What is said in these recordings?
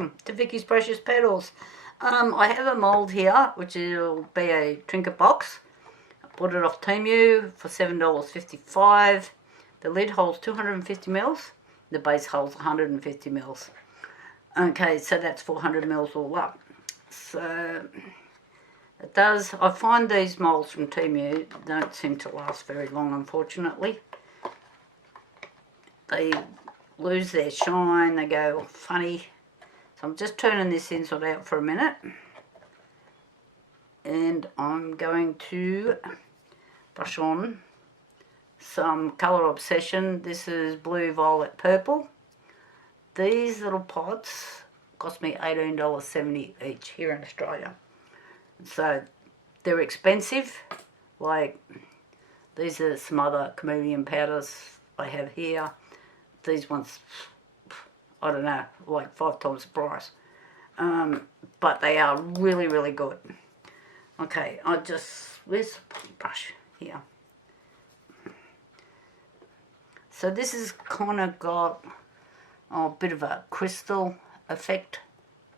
welcome to Vicky's Precious Petals. I have a mould here, which will be a trinket box. I bought it off Temu for $7.55. The lid holds 250 mils. The base holds 150 mils. Okay, so that's 400 mils all up. So it does. I find these moulds from Temu don't seem to last very long, unfortunately. They lose their shine, they go funny. So I'm just turning this inside out for a minute. And I'm going to brush on some Colour Obsession. This is blue, violet, purple. These little pots cost me $18.70 each here in Australia. So they're expensive. Like, these are some other Chameleon powders I have here. These ones, I don't know, like 5 times the price. But they are really, really good. Okay, where's the brush? Here. So this has kind of got a bit of a crystal effect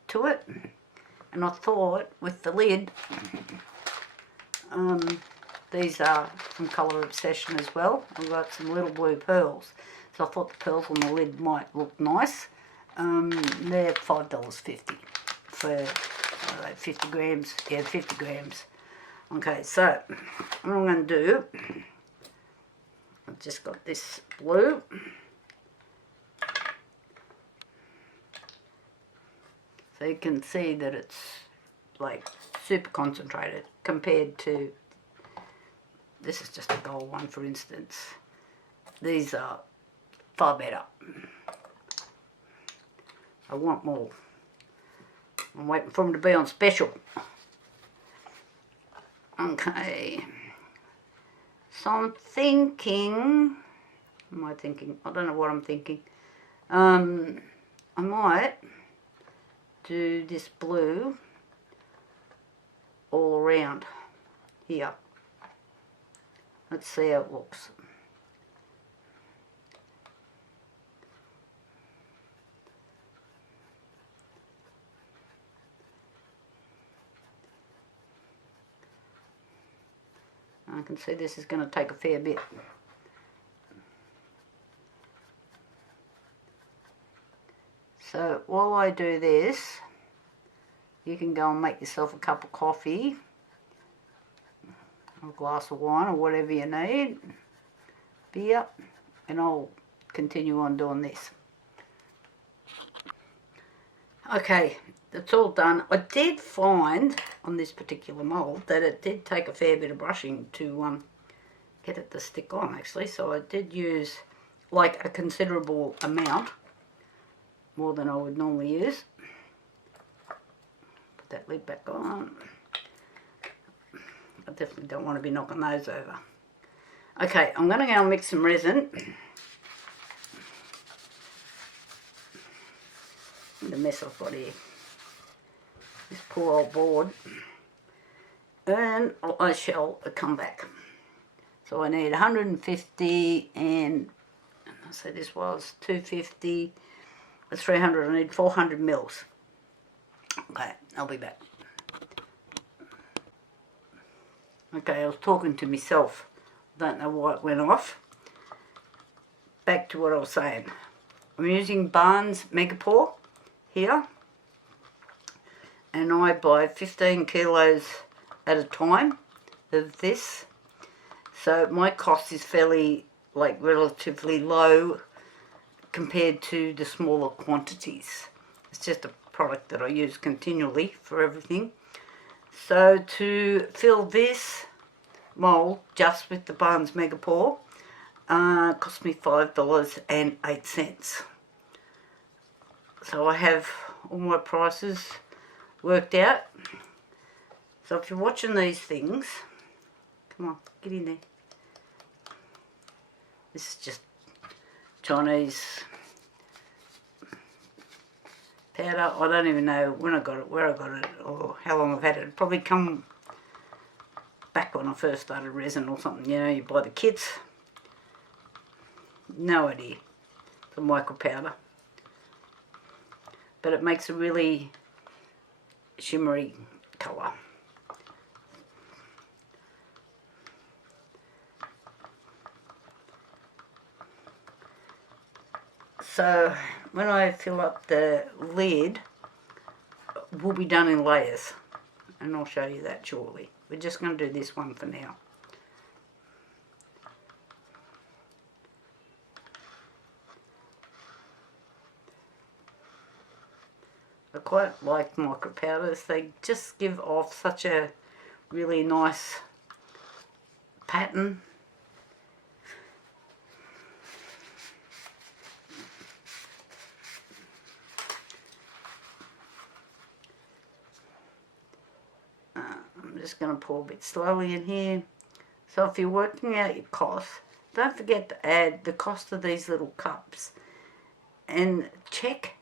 to it. And I thought with the lid, these are from Colour Obsession as well. I've got some little blue pearls. So I thought the pearls on the lid might look nice. They're $5.50 for 50 grams. Yeah, 50 grams. Okay, so what I'm going to do, I've just got this blue. So you can see that it's like super concentrated compared to, this is just a gold one for instance. These are far better. I want more. I'm waiting for them to be on special. Okay. So I'm thinking, what am I thinking? I don't know what I'm thinking. I might do this blue all around here. Let's see how it looks. I can see this is going to take a fair bit. So while I do this, you can go and make yourself a cup of coffee, or a glass of wine, or whatever you need, beer, and I'll continue on doing this. Okay, that's all done. I did find on this particular mould that it did take a fair bit of brushing to get it to stick on actually, so I did use like a considerable amount, more than I would normally use. Put that lid back on. I definitely don't want to be knocking those over. Okay, I'm going to go and mix some resin. The mess I've got here. This poor old board. And I shall come back. So I need 150 and, so this was 250, 300, I need 400 mils. Okay, I'll be back. Okay, I was talking to myself. Don't know why it went off. Back to what I was saying. I'm using Barnes Megapour here, and I buy 15 kilos at a time of this, so my cost is fairly, like, relatively low compared to the smaller quantities. It's just a product that I use continually for everything. So to fill this mould just with the Barnes Megapour cost me $5.08. So I have all my prices worked out. So if you're watching these things, come on, get in there. This is just Chinese powder. I don't even know when I got it, where I got it, or how long I've had it. It probably come back when I first started resin or something. You know, you buy the kits. No idea. The micro powder. but it makes a really shimmery colour. So when I fill up the lid, we'll be done in layers, and I'll show you that shortly. We're just going to do this one for now. I quite like micro powders. They just give off such a really nice pattern. I'm just going to pour a bit slowly in here. So if you're working out your cost, don't forget to add the cost of these little cups and check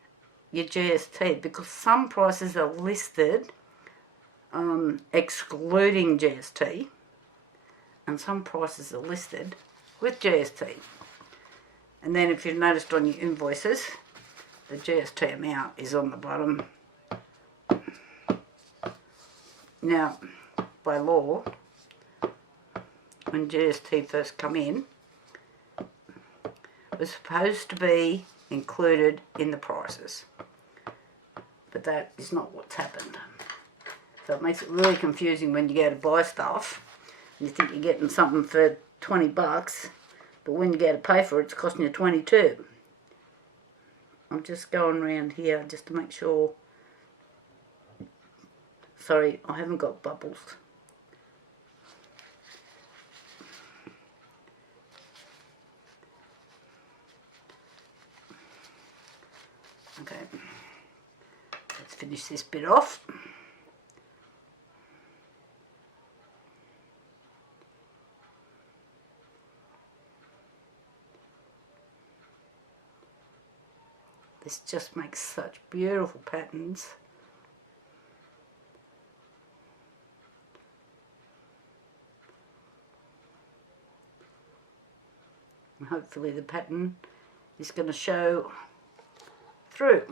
your GST, because some prices are listed excluding GST and some prices are listed with GST. And then if you've noticed on your invoices, the GST amount is on the bottom. Now, by law, when GST first come in, it was supposed to be included in the prices, but that is not what's happened. So it makes it really confusing when you go to buy stuff and you think you're getting something for 20 bucks, but when you go to pay for it, it's costing you 22. I'm just going around here just to make sure. Sorry, I haven't got bubbles. Okay, let's finish this bit off. This just makes such beautiful patterns. And hopefully the pattern is going to show through.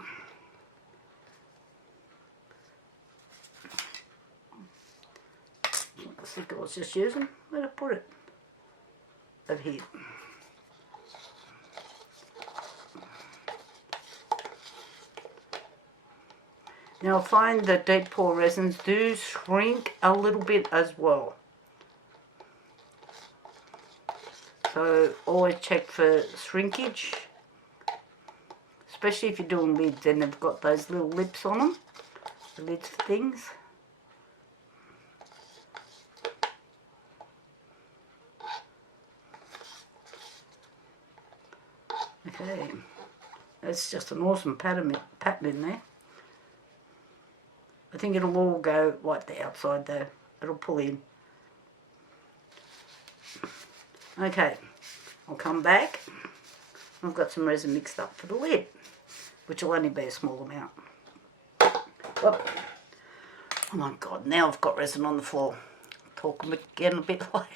The stick I was just using, where'd I put it? Over here. Now I find that deep pour resins do shrink a little bit as well. So always check for shrinkage, especially if you're doing lids and they've got those little lips on them, the lids for things. Okay, that's just an awesome pattern in there. I think it'll all go like the outside though, it'll pull in. Okay, I'll come back. I've got some resin mixed up for the lid, which will only be a small amount. Oh my God, now I've got resin on the floor. I'll talk again a bit later.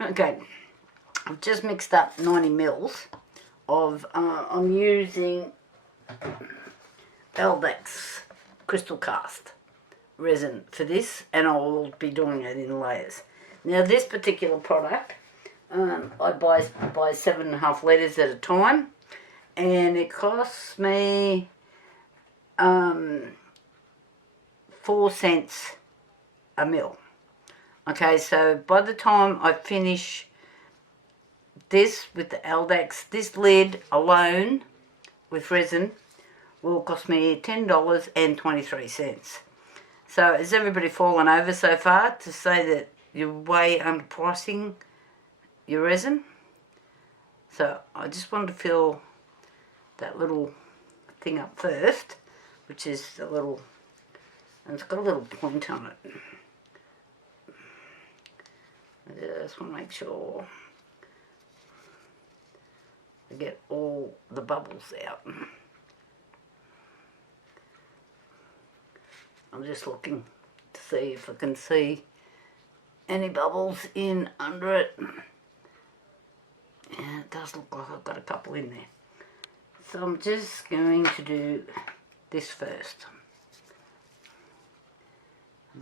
Okay, I've just mixed up 90 mils of, I'm using Eldex crystal cast resin for this, and I'll be doing it in layers. Now this particular product, I buy 7.5 litres at a time, and it costs me 4 cents a mil. Okay, so by the time I finish this with the Eldex, this lid alone with resin will cost me $10.23. So has everybody fallen over so far to say that you're way underpricing your resin? So I just wanted to fill that little thing up first, which is a little, and it's got a little point on it. I just want to make sure I get all the bubbles out. I'm just looking to see if I can see any bubbles in under it. Yeah, it does look like I've got a couple in there. So I'm just going to do this first.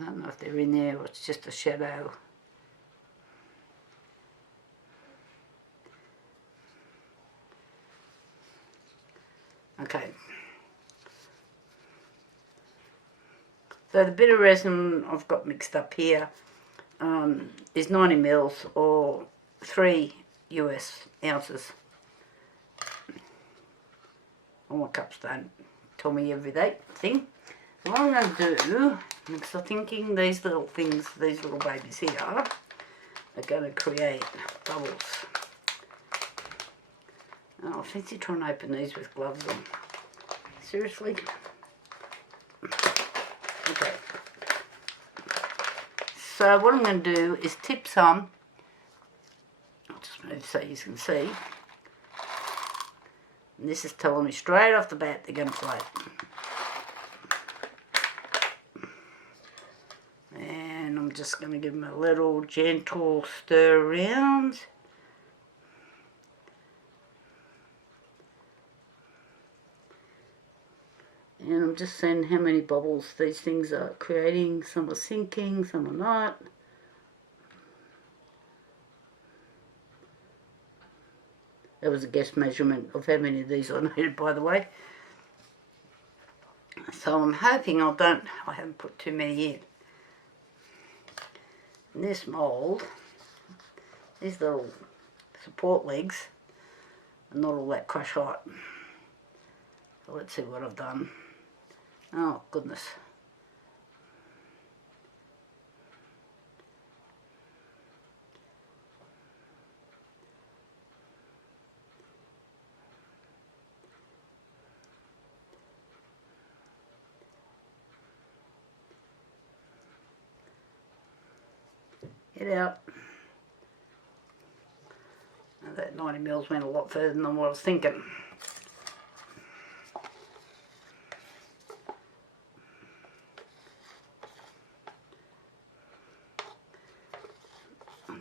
I don't know if they're in there or it's just a shadow. Okay. So the bit of resin I've got mixed up here is 90 mils or 3 US ounces. All my cups don't tell me everything. So what I'm going to do, because I'm thinking these little things, these little babies here, are going to create bubbles. Oh, I fancy trying to open these with gloves on. Seriously? Okay. So what I'm going to do is tip some. I'll just move so you can see. And this is telling me straight off the bat they're going to float. And I'm just going to give them a little gentle stir around. And I'm just seeing how many bubbles these things are creating. Some are sinking, some are not. That was a guess measurement of how many of these I needed, by the way. So I'm hoping I haven't put too many in. And this mould, these little support legs are not all that crush hot. So let's see what I've done. Oh, goodness. Get out. Now that 90 mils went a lot further than what I was thinking.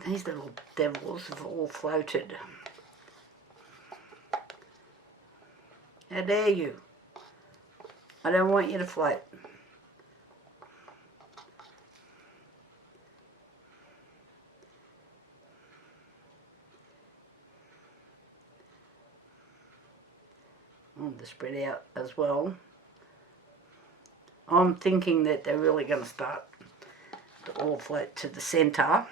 These little devils have all floated. How dare you? I don't want you to float. I want to spread out as well. I'm thinking that they're really going to start to all float to the centre.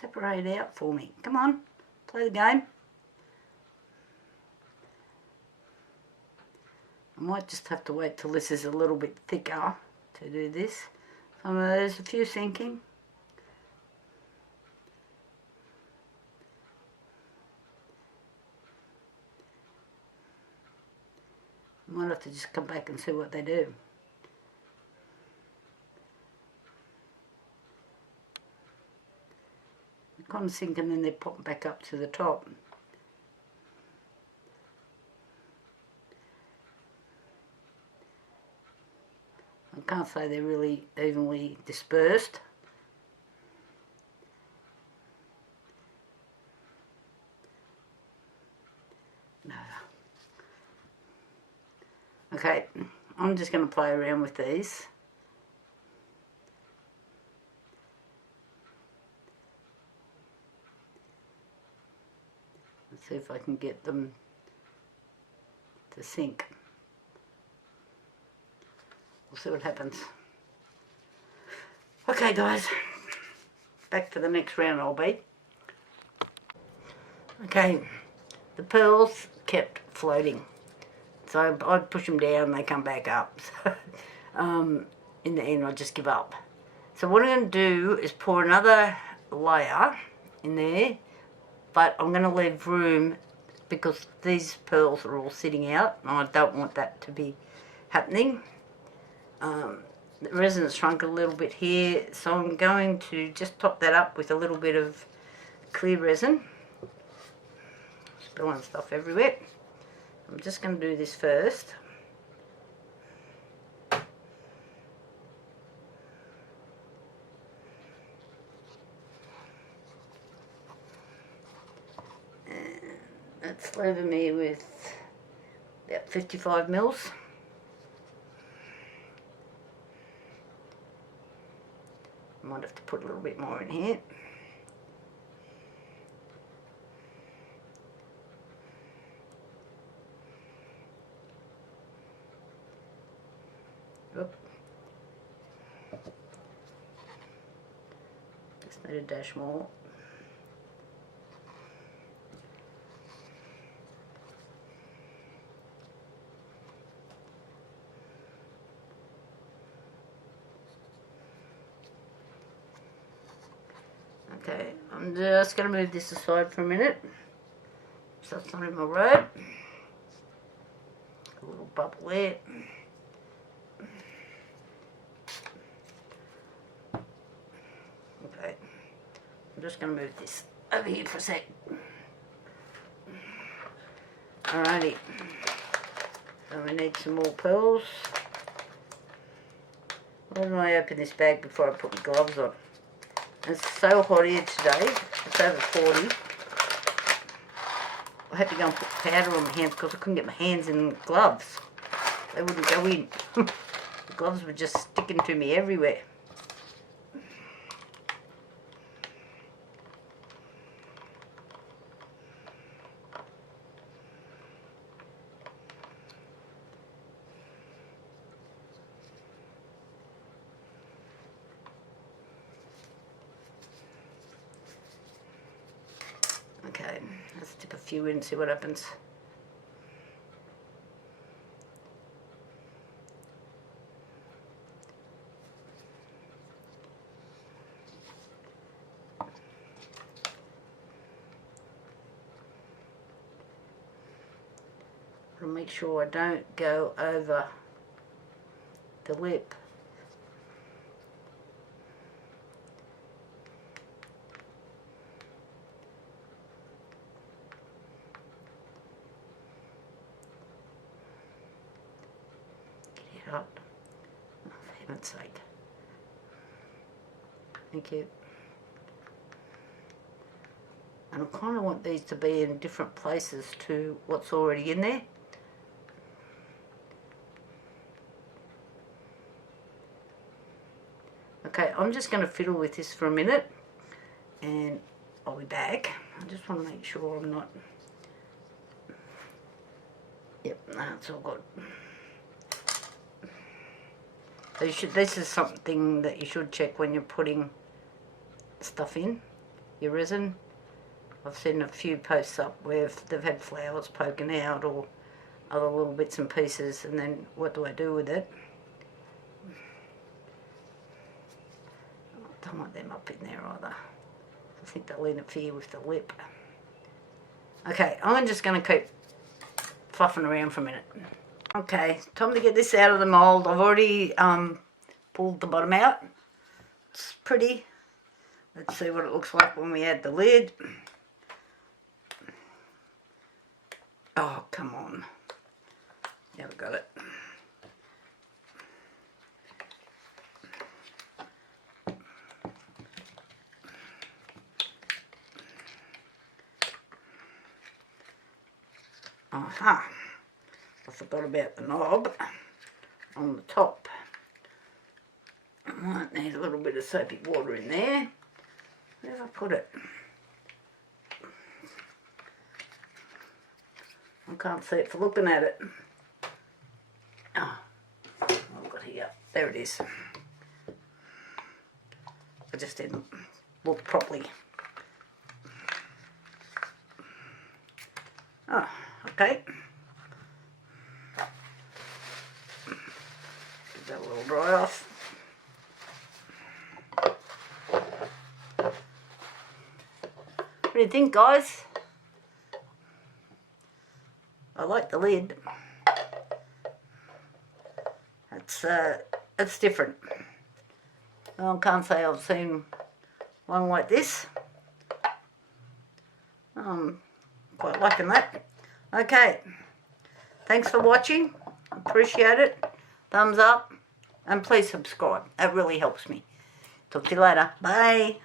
Separate out for me. Come on, play the game. I might just have to wait till this is a little bit thicker to do this. There's a few sinking. I might have to just come back and see what they do. Kind of sink and then they pop back up to the top. I can't say they're really evenly dispersed. No. Okay, I'm just going to play around with these. See if I can get them to sink. We'll see what happens. Okay guys, back for the next round I'll be. Okay, the pearls kept floating. So I'd push them down and they come back up. So in the end I just give up. So what I'm going to do is pour another layer in there. But I'm going to leave room because these pearls are all sitting out and I don't want that to be happening. The resin's shrunk a little bit here, so I'm going to just top that up with a little bit of clear resin. Spilling stuff everywhere. I'm just going to do this first. It's leaving me with about 55 mils. Might have to put a little bit more in here. Oop. Just need a dash more. Okay, I'm just going to move this aside for a minute so it's not in my road. A little bubble there. Okay, I'm just going to move this over here for a sec. Alrighty, so we need some more pearls. Why don't I open this bag before I put my gloves on? It's so hot here today, it's over 40. I had to go and put powder on my hands because I couldn't get my hands in gloves. They wouldn't go in. The gloves were just sticking to me everywhere. Okay, let's dip a few in and see what happens. I'll make sure I don't go over the lip. Up. Oh, for heaven's sake. Thank you. And I kind of want these to be in different places to what's already in there. Okay, I'm just going to fiddle with this for a minute and I'll be back. I just want to make sure I'm not... Yep, that's all good. So you should, this is something that you should check when you're putting stuff in, your resin. I've seen a few posts up where they've had flowers poking out or other little bits and pieces, and then what do I do with it? I don't want them up in there either. I think they'll interfere with the lip. Okay, I'm just going to keep fluffing around for a minute. Okay, time to get this out of the mould. I've already pulled the bottom out. It's pretty. Let's see what it looks like when we add the lid. Oh, come on. Yeah, we got it. Aha. I forgot about the knob on the top. I might need a little bit of soapy water in there. Where have I put it? I can't see it for looking at it. Oh, I've got it here. There it is. I just didn't look properly. Oh, okay. Give that a little dry off. What do you think, guys? I like the lid. It's different. I can't say I've seen one like this. Quite liking that. Okay. Thanks for watching. Appreciate it. Thumbs up. And please subscribe. That really helps me. Talk to you later. Bye.